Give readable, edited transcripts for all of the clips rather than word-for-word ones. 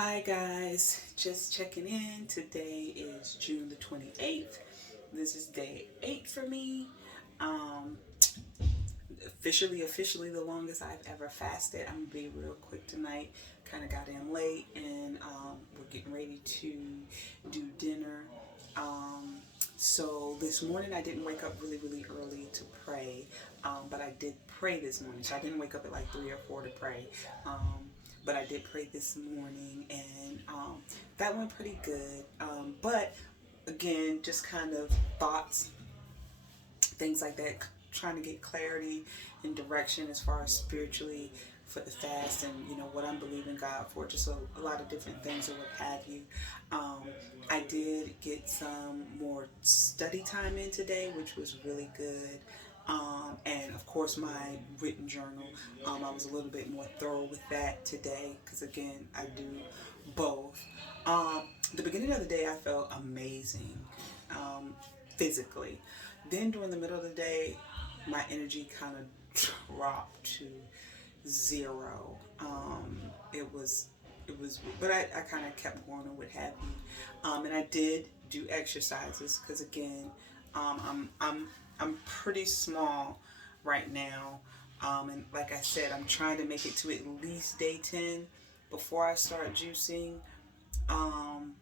Hi guys, just checking in. Today is June the 28th. This is day 8 for me. Um, officially the longest I've ever fasted. I'm gonna be real quick tonight. Kind of got in late and we're getting ready to do dinner. So this morning I didn't wake up really early to pray, but I did pray this morning. So I didn't wake up at like 3 or 4 to pray. But I did pray this morning, and that went pretty good. But again, just kind of thoughts, things like that, trying to get clarity and direction as far as spiritually for the fast, and what I'm believing God for, just a lot of different things or what have you. I did get some more study time in today, which was really good. And of course, my written journal, I was a little bit more thorough with that today because, again, I do both. The beginning of the day, I felt amazing physically. Then during the middle of the day, my energy kind of dropped to zero. But I kind of kept going and what have you. And I did do exercises because, again, I'm pretty small right now. And like I said, I'm trying to make it to at least day 10 before I start juicing. Um,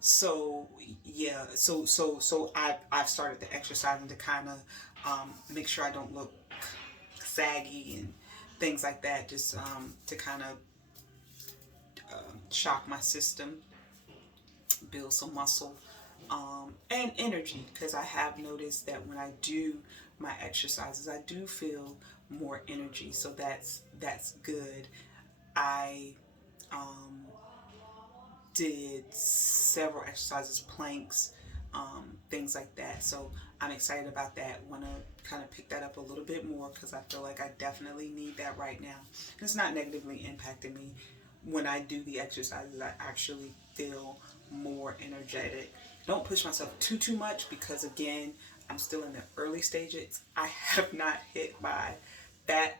so yeah, so I've started the exercising to kind of make sure I don't look saggy and things like that, just to kind of shock my system, build some muscle, and energy, because I have noticed that when I do my exercises, I do feel more energy. So that's good. I um, did several exercises, planks, things like that. So I'm excited about that. Want to kind of pick that up a little bit more because I feel like I definitely need that right now. It's not negatively impacting me. When I do the exercises, I actually feel more energetic. Don't push myself too much because, again, I'm still in the early stages. I have not hit my fat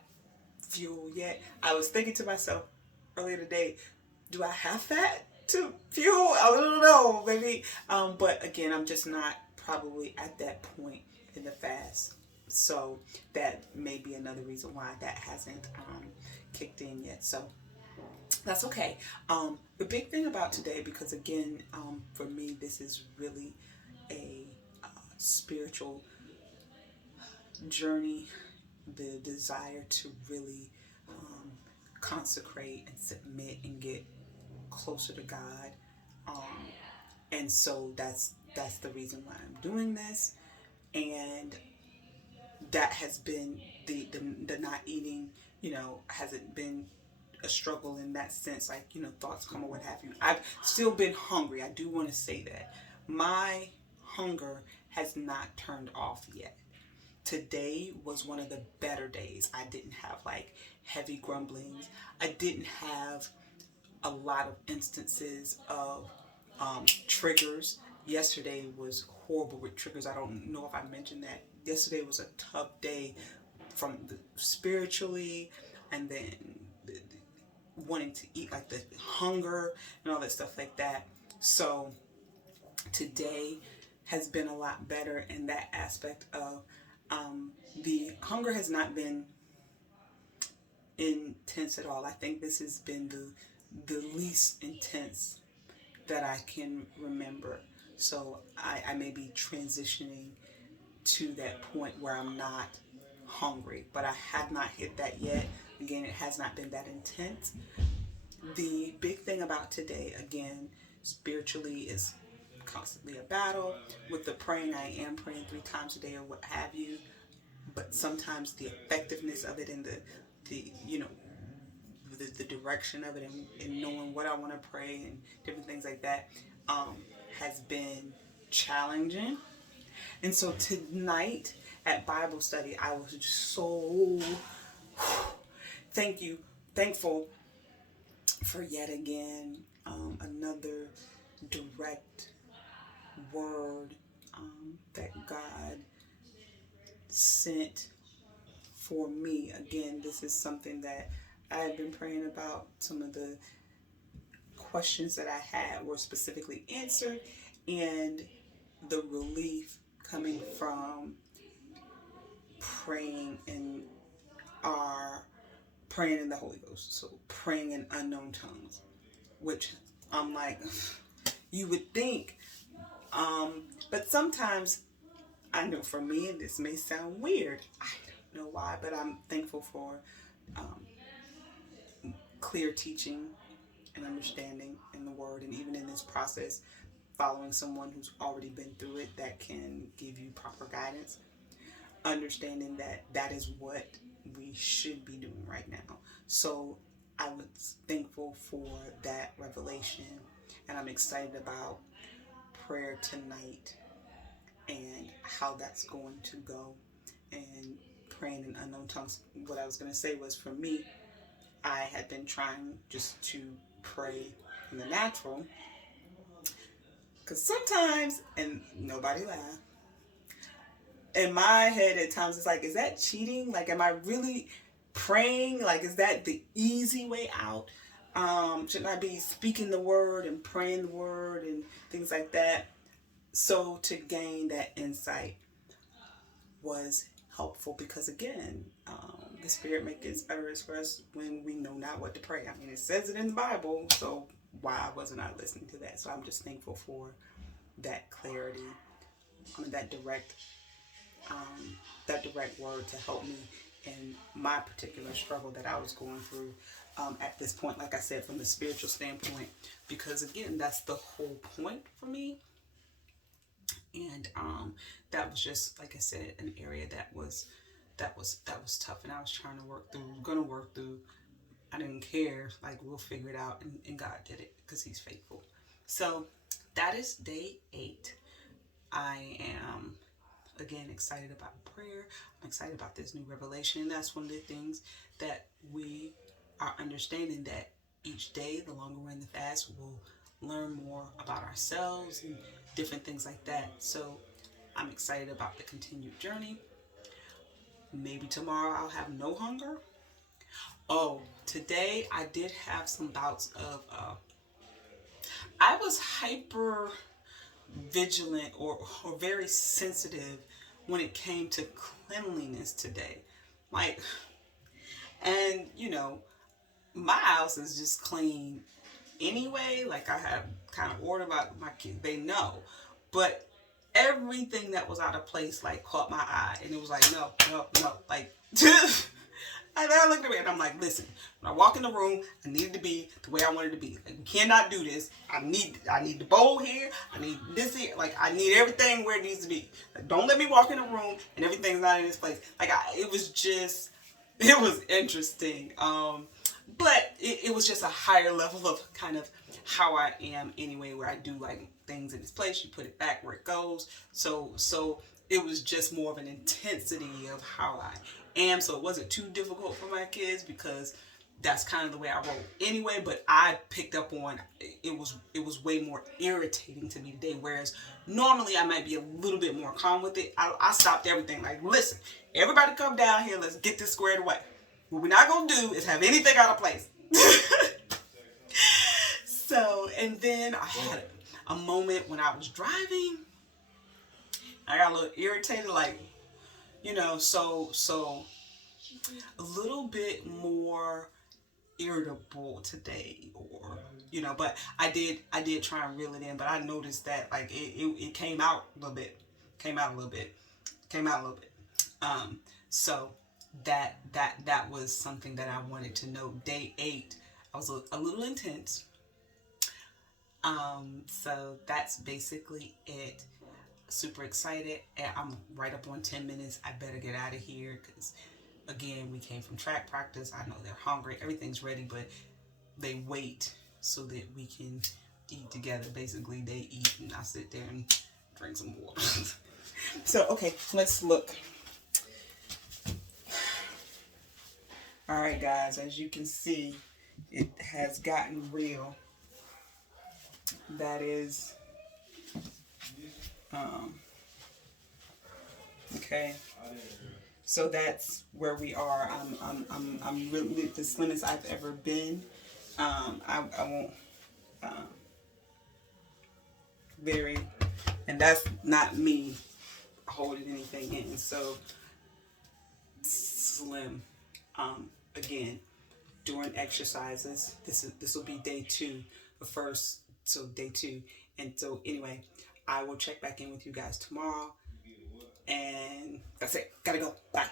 fuel yet. I was thinking to myself earlier today, do I have fat to fuel? I don't know, maybe. But again, I'm just not probably at that point in the fast. So that may be another reason why that hasn't kicked in yet. So that's okay. The big thing about today, because again, for me, this is really a spiritual journey, the desire to really consecrate and submit and get closer to God. Um, and so that's the reason why I'm doing this. And that has been the not eating, hasn't been a struggle in that sense, like, thoughts come or what have you. I've still been hungry. I do want to say that. My hunger has not turned off yet. Today was one of the better days. I didn't have like heavy grumblings. I didn't have a lot of instances of triggers. Yesterday was horrible with triggers. I don't know if I mentioned that. Yesterday was a tough day from spiritually, and then wanting to eat, like the hunger and all that stuff like that. So today has been a lot better in that aspect of the hunger has not been intense at all. I think this has been the least intense that I can remember. So I may be transitioning to that point where I'm not hungry, but I have not hit that yet. Again, it has not been that intense. The big thing about today, again, spiritually, is constantly a battle. With the praying, I am praying 3 times a day or what have you, but sometimes the effectiveness of it and the direction of it, and knowing what I want to pray and different things like that has been challenging. And so tonight at Bible study, I was just so thankful for yet again another direct word that God sent for me. Again, this is something that I have been praying about, some of the questions that I had were specifically answered, and the relief coming from praying in our praying in the Holy Ghost, so praying in unknown tongues, which I'm like, you would think, but sometimes I know for me, and this may sound weird, I don't know why, but I'm thankful for um, clear teaching and understanding in the Word, and even in this process, following someone who's already been through it that can give you proper guidance, understanding that that is what we should be doing right now. So I was thankful for that revelation, and I'm excited about prayer tonight and how that's going to go, and praying in unknown tongues. What I was going to say was, for me, I had been trying just to pray in the natural, because sometimes, and nobody laugh, in my head at times it's like, is that cheating? Like, am I really praying? Like, is that the easy way out? Shouldn't I be speaking the word and praying the word and things like that? So to gain that insight was helpful, because again, the Spirit makes utterance for us when we know not what to pray. I mean, it says it in the Bible, so why wasn't I listening to that? So I'm just thankful for that clarity, that direct word to help me in my particular struggle that I was going through at this point, like I said, from the spiritual standpoint, because again, that's the whole point for me. And that was just, like I said, an area that was tough, and I was trying to work through, gonna work through. I didn't care, like, we'll figure it out, and God did it because He's faithful. So that is day 8. I am again excited about prayer. I'm excited about this new revelation. That's one of the things that we are understanding, that each day, the longer we're in the fast, we'll learn more about ourselves and different things like that. So I'm excited about the continued journey. Maybe tomorrow I'll have no hunger. Oh, today I did have some bouts of I was hyper vigilant, or very sensitive when it came to cleanliness today. Like, and my house is just clean anyway. Like, I have kind of ordered my kids, they know. But everything that was out of place, like, caught my eye, and it was like, no, no, no. Like, and then I looked at it and I'm like, listen, when I walk in the room, I need it to be the way I want it to be. Like, we cannot do this. I need the bowl here. I need this here. Like, I need everything where it needs to be. Like, don't let me walk in the room and everything's not in its place. Like, it was interesting. But it was just a higher level of kind of how I am anyway, where I do like things in its place. You put it back where it goes. So it was just more of an intensity of how I am. So it wasn't too difficult for my kids, because that's kind of the way I roll anyway. But I picked up on it was way more irritating to me today, whereas normally I might be a little bit more calm with it. I stopped everything. Like, listen, everybody come down here, let's get this squared away. What we're not gonna do is have anything out of place. So, and then I had a moment when I was driving. I got a little irritated, like, so a little bit more irritable today, or but I did try and reel it in, but I noticed that, like, it came out a little bit, so that was something that I wanted to know. Day 8, I was a little intense. So that's basically it. Super excited, and I'm right up on 10 minutes. I better get out of here, because again, we came from track practice. I know they're hungry, everything's ready, but they wait so that we can eat together. Basically, they eat and I sit there and drink some water. So, okay, let's look. All right, guys, as you can see, it has gotten real. That is, okay. So that's where we are. I'm really the slimmest I've ever been. I won't Um, very, and that's not me holding anything in. So slim. Again, during exercises, this will be day two, the first, so day two, and so anyway, I will check back in with you guys tomorrow, and that's it. Gotta go. Bye.